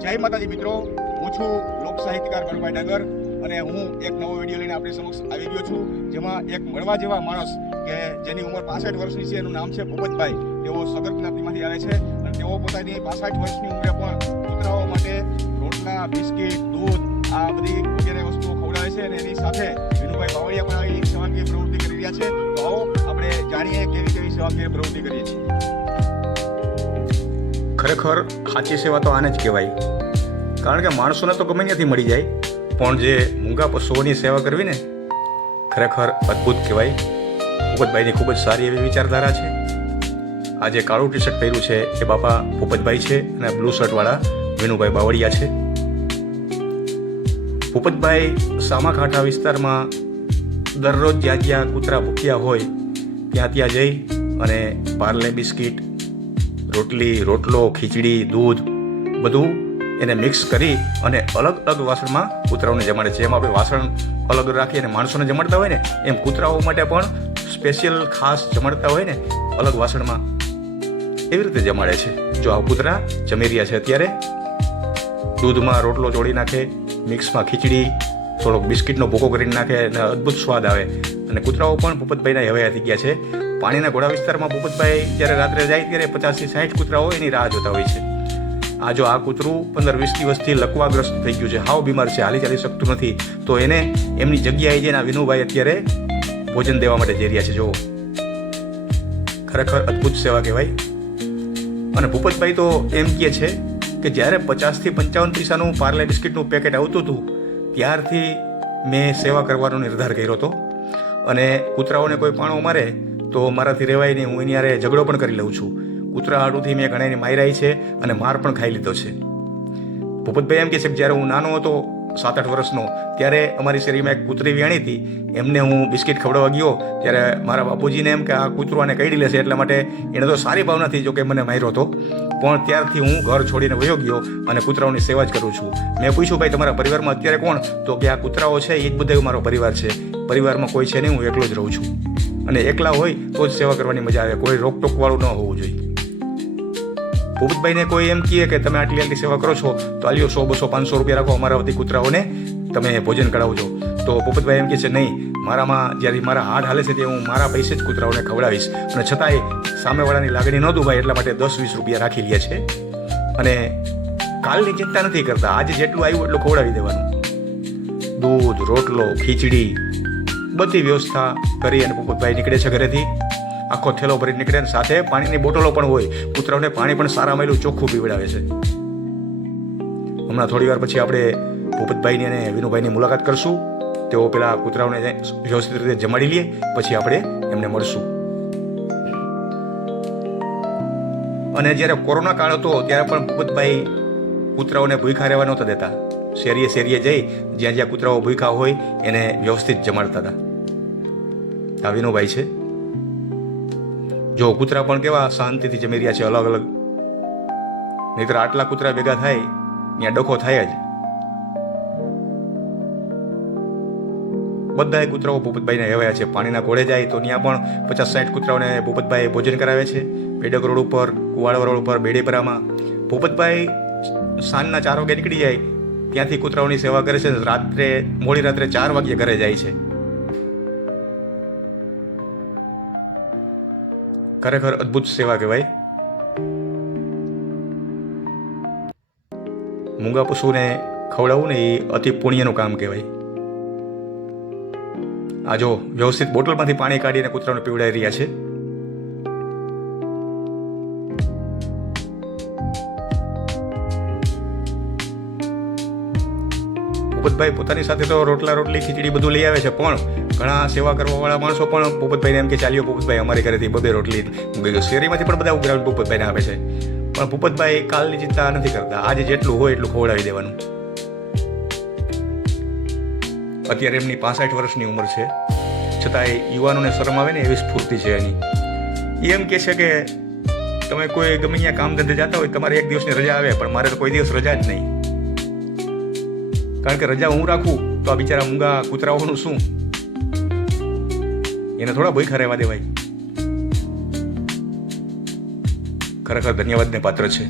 જય માતાજી મિત્રો, હું છું લોક સાહિત્યકાર ગણભાઈ ડાંગર અને હું એક નવો વિડીયો લઈને આપણી સમક્ષ આવી ગયો છું, જેમાં એક મળવા જેવા માણસ કે જેની ઉંમર 65 વર્ષની છે, એનું નામ છે ભૂપતભાઈ. તેઓ સગર જ્ઞાતિમાંથી આવે છે અને તેઓ પોતાની 65 વર્ષની ઉંમરે પણ કૂતરાઓ માટે રોટલા, બિસ્કિટ, દૂધ આ બધી વગેરે વસ્તુઓ ખવડાવે છે અને એની સાથે વિનુભાઈ બાવળિયા પણ આવી સેવાકીય પ્રવૃત્તિ કરી રહ્યા છે. તો આવો આપણે જાણીએ કેવી કેવી સેવાકીય પ્રવૃત્તિ કરીએ છીએ. ખરેખર સાચી સેવા તો આને જ કહેવાય, કારણ કે માણસોને તો ગમે ત્યાંથી મળી જાય, પણ જે મૂંગા પશુઓની સેવા કરવી ને ખરેખર અદ્ભુત કહેવાય. ભૂપતભાઈની ખૂબ જ સારી એવી વિચારધારા છે. આ જે કાળું ટી શર્ટ પહેર્યું છે એ બાપા ભૂપતભાઈ છે અને બ્લુ શર્ટવાળા વિનુભાઈ બાવળિયા છે. ભૂપતભાઈ સામાકાંઠા વિસ્તારમાં દરરોજ જ્યાં જ્યાં કૂતરા ભૂખ્યા હોય ત્યાં જઈ અને પાર્લે બિસ્કિટ, રોટલી, રોટલો, ખીચડી, દૂધ બધું એને મિક્સ કરી અને અલગ અલગ વાસણમાં કૂતરાઓને જમાડે છે. એમ આપણે વાસણ અલગ રાખી અને માણસોને જમાડતા હોય ને એમ કૂતરાઓ માટે પણ સ્પેશિયલ ખાસ જમાડતા હોય ને અલગ વાસણમાં એવી રીતે જમાડે છે. જો આ કૂતરા જમી રહ્યા છે અત્યારે દૂધમાં રોટલો ચોળી નાખે, મિક્સમાં ખીચડી, થોડોક બિસ્કિટનો ભૂકો કરીને નાખે અને અદ્ભુત સ્વાદ આવે. અને કૂતરાઓ પણ ભૂપતભાઈના હવાયા થઈ ગયા છે. પાણીના ઘોડા વિસ્તારમાં ભૂપતભાઈ જ્યારે રાત્રે જાય ત્યારે 50 થી 60 કૂતરાઓ એની રાહ જોતા હોય છે. આ જો આ કૂતરું 15-20 દિવસથી લકવાગ્રસ્ત થઈ ગયું છે, હાવ બીમાર છે, હાલી ચાલી શકતું નથી, તો એને એમની જગ્યાએ જઈને વિનુભાઈ અત્યારે ભોજન દેવા માટે જઈ રહ્યા છે. જો ખરેખર અદ્ભુત સેવા કહેવાય. અને ભૂપતભાઈ તો એમ કહે છે કે જ્યારે 50 થી 55 પૈસાનું પાર્લે બિસ્કિટનું પેકેટ આવતું હતું ત્યારથી મેં સેવા કરવાનો નિર્ધાર કર્યો હતો. અને કૂતરાઓને કોઈ પાણો મારે તો મારાથી રહેવાય નહીં, હું એની હારે ઝઘડો પણ કરી લઉં છું. કૂતરા હાડુથી મેં ઘણાની માર્યા છે અને માર પણ ખાઈ લીધો છે. ભૂપતભાઈ એમ કહે છે કે જ્યારે હું નાનો હતો 7-8 વર્ષનો ત્યારે અમારી શેરીમાં એક કૂતરી વ્યાણી હતી, એમને હું બિસ્કિટ ખવડાવવા ગયો ત્યારે મારા બાપુજીને એમ કે આ કૂતરું આને કરડી લેશે, એટલા માટે એને તો સારી ભાવનાથી જો કે મને માર્યો હતો, પણ ત્યારથી હું ઘર છોડીને વયો ગયો અને કૂતરાઓની સેવા જ કરું છું. મેં પૂછ્યું ભાઈ તમારા પરિવારમાં અત્યારે કોણ? તો કે આ કૂતરાઓ છે એ જ બધો મારો પરિવાર છે, પરિવારમાં કોઈ છે નહીં, હું એકલો જ રહું છું. અને એકલા હોય તો જ સેવા કરવાની મજા આવે, કોઈ રોકટોકવાળું ન હોવું જોઈએ. ભૂપતભાઈને કોઈ એમ કહે કે તમે આટલી સેવા કરો છો તો આલ્યો 100, 200, 500 રૂપિયા રાખો, અમારા વતી કૂતરાઓને તમે ભોજન કરાવજો. તો ભૂપતભાઈ એમ કહે છે નહીં, મારામાં જ્યારે મારા હાથ હાલે છે તે હું મારા પૈસે જ કૂતરાઓને ખવડાવીશ. અને છતાંય સામેવાળાની લાગણી ન દુભાય એટલા માટે 10-20 રૂપિયા રાખી લે છે. અને કાલની ચિંતા નથી કરતા, આજે જેટલું આવ્યું એટલું ખવડાવી દેવાનું. દૂધ, રોટલો, ખીચડી બધી વ્યવસ્થા કરી અને ભૂપતભાઈ નીકળે છે ઘરેથી. આખો થેલો ભરી નીકળે અને સાથે પાણીની બોટલો પણ હોય. કૂતરાઓને પાણી પણ સારા મળ્યું ચોખ્ખું પીવડાવે છે. હમણાં થોડી વાર પછી આપણે ભૂપતભાઈની અને વિનુભાઈની મુલાકાત કરશું. તેઓ પેલા કૂતરાઓને વ્યવસ્થિત રીતે જમાડી લે પછી આપણે એમને મળશું. અને જ્યારે કોરોના કાળ હતો ત્યારે પણ ભૂપતભાઈ કૂતરાઓને ભૂખ્યા રહેવા નહોતા દેતા. શેરીએ શેરીએ જઈ જ્યાં જ્યાં કૂતરાઓ ભૂખ્યા હોય એને વ્યવસ્થિત જમાડતા હતા. આ વિનુભાઈ છે. જો કૂતરા પણ કેવા શાંતિથી જમી રહ્યા છે અલગ અલગ, નહીતર આટલા કૂતરા ભેગા થાય ત્યાં ડખો થાય જ. બધા કૂતરાઓ ભૂપતભાઈને હવાયા છે. પાણીના ઘોડે જાય તો ત્યાં પણ 50-60 કૂતરાઓને ભૂપતભાઈ ભોજન કરાવે છે. બેડક રોડ ઉપર, કુવાડવા રોડ ઉપર, બેડેપરામાં ભૂપતભાઈ સાંજના 4 વાગે નીકળી જાય, ત્યાંથી કૂતરાઓની સેવા કરે છે. મોડી રાત્રે 4 વાગ્યે ઘરે જાય છે. ખરેખર અદ્ભુત સેવા કહેવાય. મૂંગા પશુને ખવડાવવું ને એ અતિ પુણ્યનું કામ કહેવાય. આ જો વ્યવસ્થિત બોટલમાંથી પાણી કાઢીને કૂતરાઓને પીવડાવી રહ્યા છે. ભૂપતભાઈ પોતાની સાથે તો રોટલા, રોટલી, ખીચડી બધું લઈ આવે છે, પણ ઘણા સેવા કરવાવાળા માણસો પણ ભૂપતભાઈને એમ કે ચાલ્યો ભૂપતભાઈ અમારી ઘરેથી 2 રોટલી શેરીમાંથી પણ બધા ઉઘરાવીને ભૂપતભાઈને આપે છે. પણ ભૂપતભાઈ કાલની ચિંતા નથી કરતા, આજે જેટલું હોય એટલું ખવડાવી દેવાનું. અત્યારે એમની 65 વર્ષની ઉંમર છે, છતાંય યુવાનોને શરમ આવે ને એવી સ્ફૂર્તિ છે એની. એમ કહે છે કે તમે કોઈ ગમે ત્યાં કામ ધંધે જતા હોય, તમારે 1 દિવસની રજા આવે, પણ મારે તો કોઈ દિવસ રજા જ નહીં. કારણ કે રજા હું રાખું તો આ બિચારા મૂંગા કૂતરાઓનું શું, એને થોડા ભૂખ્યા રહેવા દેવાય. ખરેખર ધન્યવાદને પાત્ર છે.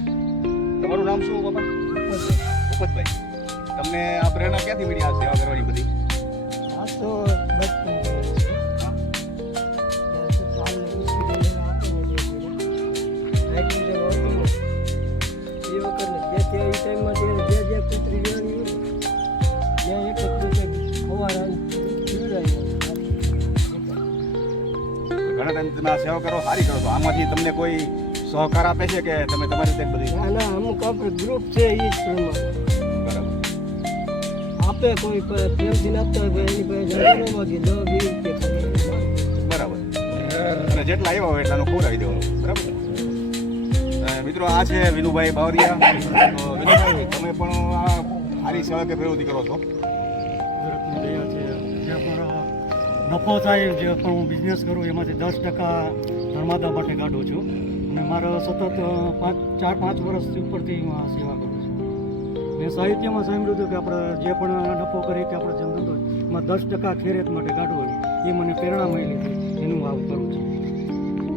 તમારું નામ શું બાપા? ભૂપતભાઈ, તમને આ પ્રેરણા ક્યાંથી મળી આ સેવા કરવાની બધી? આ તો બચપણ છે. હા. ત્યારથી પાર્લે બિસ્કિટ લઈને આપે ને જે કરે. એટલું જે હતું ને, એ વખતને જેથી આવી ટાઈમમાં જે કૂતરી લેવાની હોય ને, ત્યાં એક જ કૂતરી સવારે આવીને પીવડાવી. ઘણા ટાઈમ તમે આ સેવા કરો, સારી કરો છો. આમાંથી તમને કોઈ સહકાર આપે છે કે તમે તમારી રીતે જ બધી? ના અમુક આપણે ગ્રુપ છે એ જ પ્રમાણે બરાબર. આપે કોઈ પ્રેમથી આપતા હોય એની પાસે જાણવા માંગી 10-20 રૂપિયા બરાબર. અને જેટલા આવ્યા હોય એટલાનો ખવડાવી દેવાનો. બરાબર. મિત્રો આ છે વિનુભાઈ બાવરિયા. તો વિનુભાઈ, તમે પણ આ સારી સેવા કે પ્રવૃત્તિ કરો છો? કુદરતની દયા છે. જે પણ નફો થાય, જે પણ હું બિઝનેસ કરું એમાંથી 10% ધર્માદા માટે કાઢું છું. અને મારા સતત 4-5 વર્ષથી ઉપરથી હું આ સેવા કરું છું. મેં સાહિત્યમાં સાંભળ્યું હતું કે આપણે જે પણ નફો કરીએ કે આપણે જેમ ધંધો એમાં 10% ખેરેત માટે કાઢવું હોય, એ મને પ્રેરણા મળી હતી, એનું હું આવું કરું છું.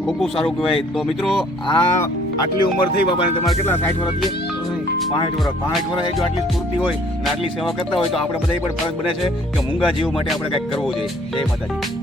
ખૂબ ખૂબ સારું કહેવાય. તો મિત્રો આ આટલી ઉંમર થઈ બાબાને, તમારે કેટલા 60 વર્ષ થયા? 65 વર્ષ. 65 વર્ષ જો આટલી સ્ફૂર્તિ હોય અને આટલી સેવા કરતા હોય તો આપણે બધા પણ ફરજ બને છે કે મૂંગા જીવ માટે આપણે કંઈક કરવું જોઈએ. જય માતાજી.